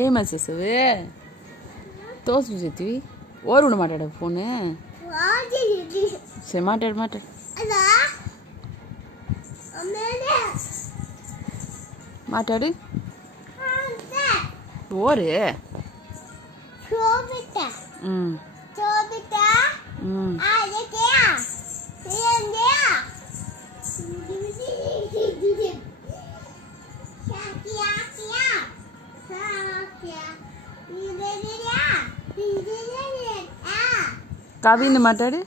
ఏమా చేసావే తోసు చేతివి ఓరు మాట్లాడ ఫోన్ సరే మాట్లాడు మాట్లాడు మాట్లాడు ఓరే కవిని మాట్లాడు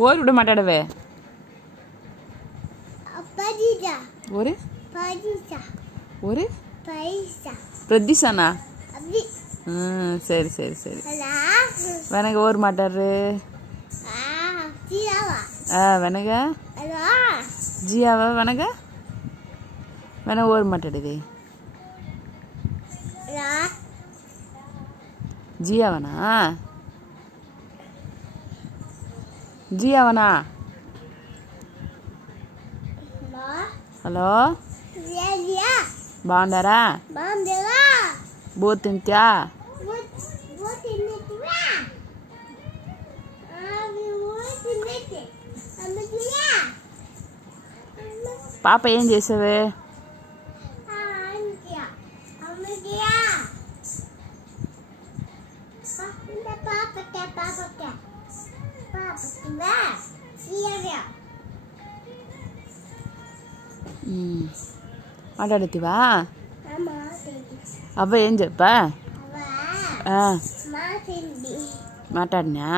ஓர் விட மாட்டாடவே ஒரு ஒரு பிரதிஷானா சரி சரி சரி வெனக ஓர் மாட்டாரு வெனக ஜியாவா வெனக வெனக ஓர் மாட்டாடுது ஜியாவனா ஜியாவனா హలో బాగుండారా బోత్ తింటా పాప ఏం చేసావే మాట్లాడుతీవా అవ్వ ఏం చెప్పా మాట్లాడినా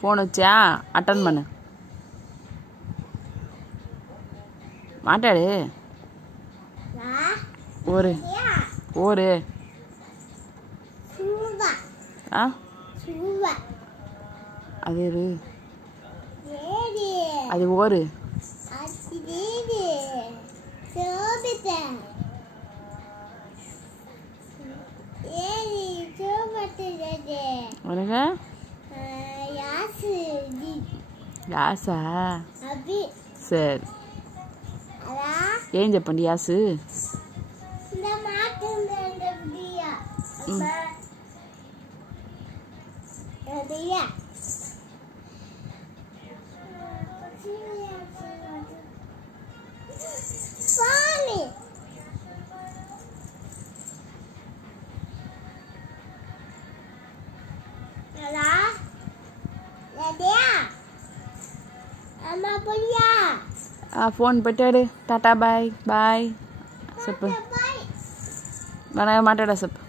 ఫోన్ వచ్చా అటెండ్ మన మాట్లాడు ఓరే ఓరే అదే అది ఓరు అనగా యాసా సరే ఏం చెప్పండి యాసు ఫోన్ పెట్టాడు టాటా బాయ్ బాయ్ చెప్పు మన మాట్లాడా చెప్పు